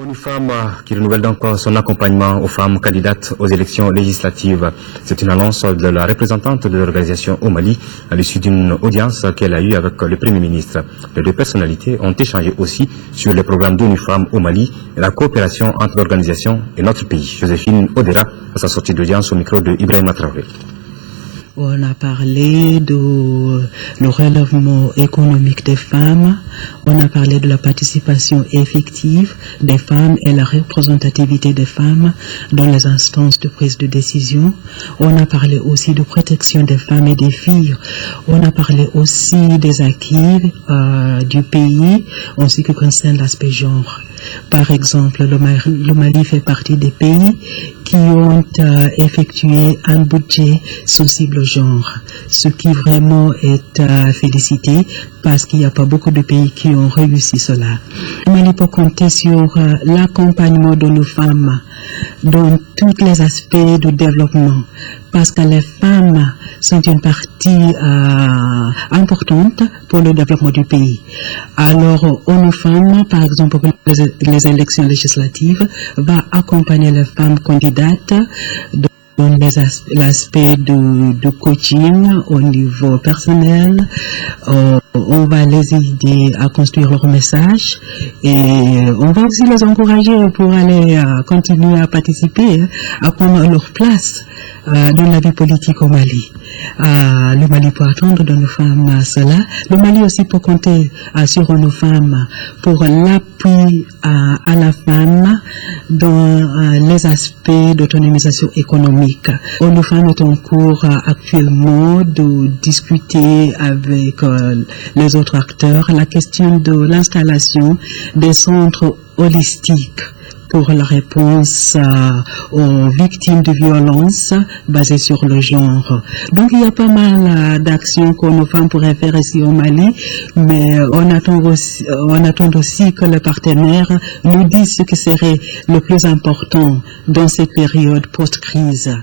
ONU Femmes qui renouvelle donc son accompagnement aux femmes candidates aux élections législatives. C'est une annonce de la représentante de l'organisation au Mali à l'issue d'une audience qu'elle a eue avec le Premier ministre. Les deux personnalités ont échangé aussi sur les programmes d'ONU Femmes au Mali et la coopération entre l'organisation et notre pays. Joséphine Odera à sa sortie d'audience au micro de Ibrahima Traoré. On a parlé de le relèvement économique des femmes, on a parlé de la participation effective des femmes et la représentativité des femmes dans les instances de prise de décision. On a parlé aussi de protection des femmes et des filles. On a parlé aussi des acquis du pays en ce qui concerne l'aspect genre. Par exemple, le Mali fait partie des pays qui ont effectué un budget sensible au genre, ce qui vraiment est félicité parce qu'il n'y a pas beaucoup de pays qui ont réussi cela. Le Mali peut compter sur l'accompagnement de nos femmes dans tous les aspects du développement parce que les femmes sont une partie importante pour le développement du pays. Alors, ONU Femmes, par exemple, pour les élections législatives, va accompagner les femmes candidates dans l'aspect de coaching au niveau personnel. On va les aider à construire leur message et on va aussi les encourager pour aller continuer à participer, à prendre leur place dans la vie politique au Mali. Le Mali peut attendre de nos femmes cela. Le Mali aussi peut compter sur nos femmes pour l'appui à la femme dans les aspects d'autonomisation économique. Nos femmes est en cours actuellement de discuter avec les autres acteurs la question de l'installation des centres holistiques pour la réponse aux victimes de violences basées sur le genre. Donc il y a pas mal d'actions que nos femmes pourraient faire ici au Mali, mais on attend aussi que les partenaires nous disent ce qui serait le plus important dans cette période post-crise.